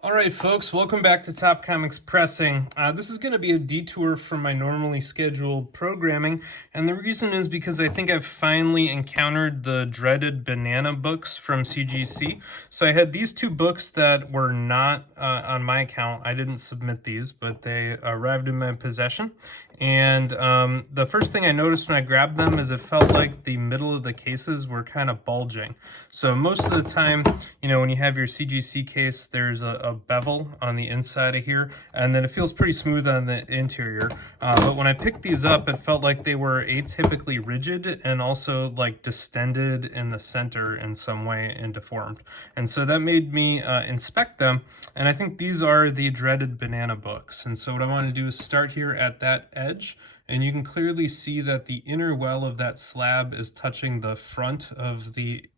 All right, folks, welcome back to Top Comics Pressing. This is going to be a detour from my normally scheduled programming, and the reason is because I think I've finally encountered the dreaded banana books from CGC. So I had these two books that were not on my account. I didn't submit these, but they arrived in my possession. And the first thing I noticed when I grabbed them is it felt like the middle of the cases were kind of bulging. So most of the time, when you have your CGC case, there's a bevel on the inside of here, and then it feels pretty smooth on the interior. But when I picked these up, it felt like they were atypically rigid and also like distended in the center in some way and deformed. And so that made me inspect them, and I think these are the dreaded banana books. And so what I want to do is start here at that edge, and you can clearly see that the inner well of that slab is touching the front of the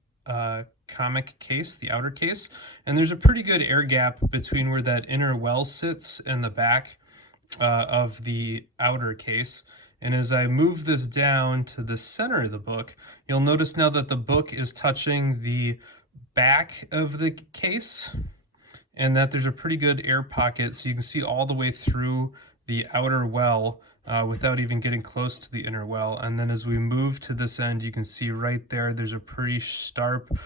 comic case, the outer case, and there's a pretty good air gap between where that inner well sits and the back of the outer case. And as I move this down to the center of the book, you'll notice now that the book is touching the back of the case and that there's a pretty good air pocket, so you can see all the way through the outer well without even getting close to the inner well. And then as we move to this end, you can see right there, there's a pretty sharp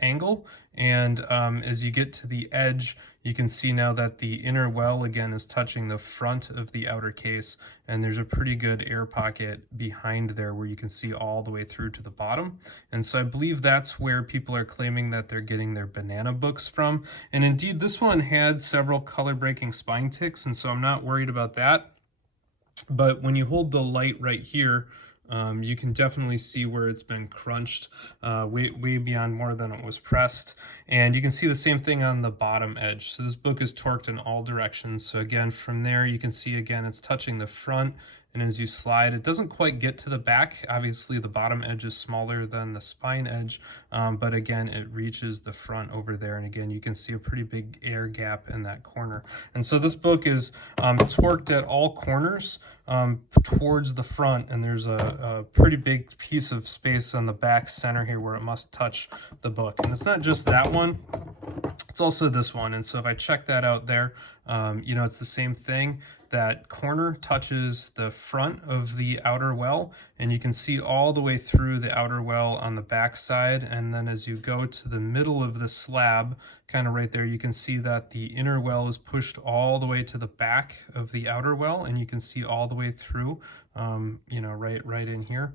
angle. And as you get to the edge, you can see now that the inner well again is touching the front of the outer case, and there's a pretty good air pocket behind there where you can see all the way through to the bottom. And so I believe that's where people are claiming that they're getting their banana books from. And indeed, this one had several color breaking spine ticks, and so I'm not worried about that. But when you hold the light right here, you can definitely see where it's been crunched way beyond more than it was pressed. And you can see the same thing on the bottom edge. So this book is torqued in all directions. So again, from there, you can see again, it's touching the front. And as you slide, it doesn't quite get to the back. Obviously, the bottom edge is smaller than the spine edge, but again, it reaches the front over there. And again, you can see a pretty big air gap in that corner. And so this book is torqued at all corners towards the front, and there's a pretty big piece of space on the back center here where it must touch the book. And it's not just that one, it's also this one. And so if I check that out there, it's the same thing. That corner touches the front of the outer well, and you can see all the way through the outer well on the back side. And then as you go to the middle of the slab, kind of right there, you can see that the inner well is pushed all the way to the back of the outer well, and you can see all the way through, right in here.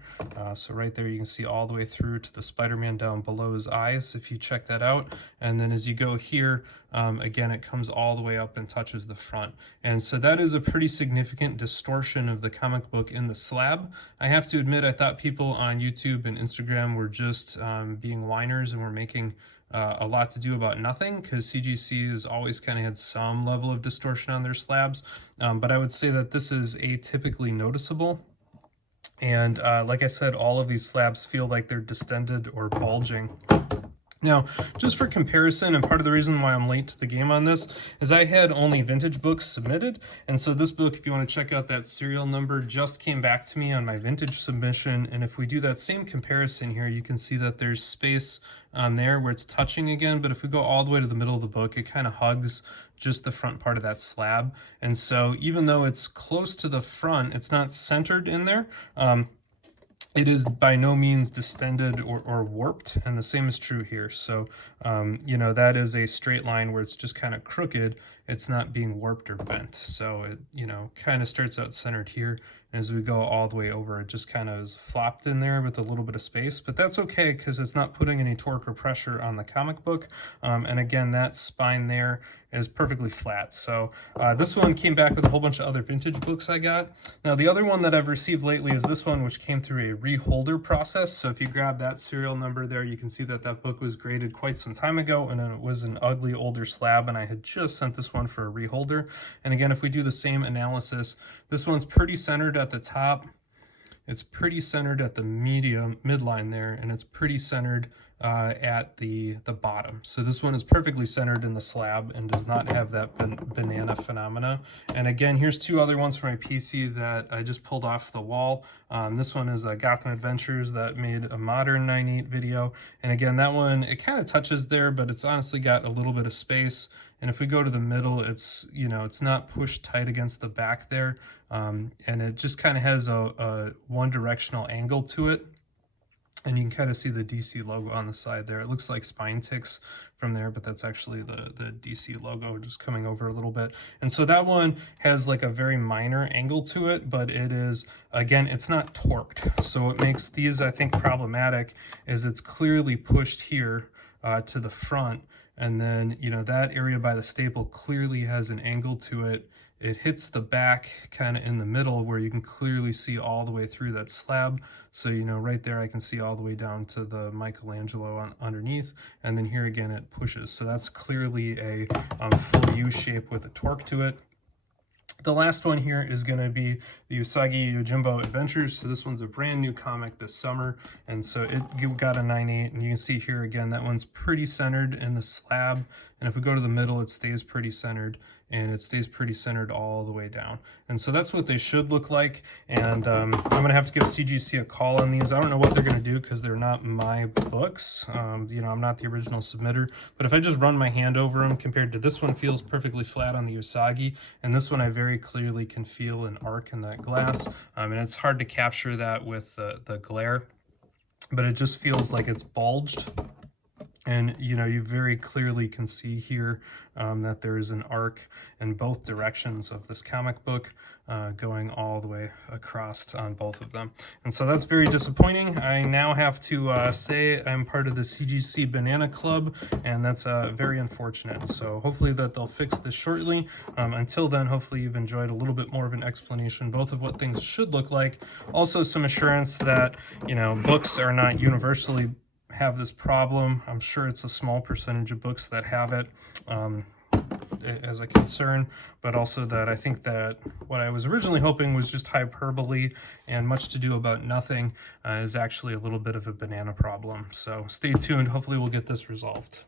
So right there, you can see all the way through to the Spider-Man down below his eyes, if you check that out. And then as you go here, again, it comes all the way up and touches the front. And so that is a pretty significant distortion of the comic book in the slab. I have to admit, I thought people on YouTube and Instagram were just being whiners and were making a lot to do about nothing, because CGC has always kind of had some level of distortion on their slabs. But I would say that this is atypically noticeable. And like I said, all of these slabs feel like they're distended or bulging. Now, just for comparison, and part of the reason why I'm late to the game on this, is I had only vintage books submitted. And so this book, if you want to check out that serial number, just came back to me on my vintage submission. And if we do that same comparison here, you can see that there's space on there where it's touching again. But if we go all the way to the middle of the book, it kind of hugs just the front part of that slab. And so even though it's close to the front, it's not centered in there. It is by no means distended or warped, and the same is true here. So, that is a straight line where it's just kind of crooked. It's not being warped or bent. So it, kind of starts out centered here. And as we go all the way over, it just kind of is flopped in there with a little bit of space. But that's okay, because it's not putting any torque or pressure on the comic book. And again, that spine there is perfectly flat. So this one came back with a whole bunch of other vintage books I got. Now, the other one that I've received lately is this one, which came through a reholder process. So if you grab that serial number there, you can see that that book was graded quite some time ago, and it was an ugly older slab, and I had just sent this one for a reholder. And again, if we do the same analysis, this one's pretty centered at the top. It's pretty centered at the midline there, and it's pretty centered at the bottom. So this one is perfectly centered in the slab and does not have that banana phenomena. And again, here's two other ones from my PC that I just pulled off the wall. This one is Gotham Adventures that made a modern 9.8 video. And again, that one, it kind of touches there, but it's honestly got a little bit of space. And if we go to the middle, it's, you know, it's not pushed tight against the back there. And it just kind of has a one directional angle to it. And you can kind of see the DC logo on the side there. It looks like spine ticks from there, but that's actually the DC logo just coming over a little bit. And so that one has like a very minor angle to it, but it is, again, it's not torqued. So what makes these, I think, problematic is it's clearly pushed here to the front. And then, you know, that area by the staple clearly has an angle to it. It hits the back kind of in the middle where you can clearly see all the way through that slab. So, you know, right there I can see all the way down to the Michelangelo underneath. And then here again it pushes. So that's clearly a full U shape with a torque to it. The last one here is going to be the Usagi Yojimbo Adventures. So this one's a brand new comic this summer, and so it got a 9.8, and you can see here again that one's pretty centered in the slab, and if we go to the middle it stays pretty centered, and it stays pretty centered all the way down. And so that's what they should look like, and I'm going to have to give CGC a call on these. I don't know what they're going to do because they're not my books. You know, I'm not the original submitter, but if I just run my hand over them compared to this one, feels perfectly flat on the Usagi, and this one I very clearly can feel an arc in that glass, and it's hard to capture that with the glare, but it just feels like it's bulged. And, you know, you very clearly can see here that there is an arc in both directions of this comic book going all the way across on both of them. And so that's very disappointing. I now have to say I'm part of the CGC Banana Club, and that's very unfortunate. So hopefully that they'll fix this shortly. Until then, hopefully you've enjoyed a little bit more of an explanation, both of what things should look like, also some assurance that, you know, books are not universally have this problem. I'm sure it's a small percentage of books that have it as a concern, but also that I think that what I was originally hoping was just hyperbole and much to do about nothing is actually a little bit of a banana problem. So stay tuned. Hopefully we'll get this resolved.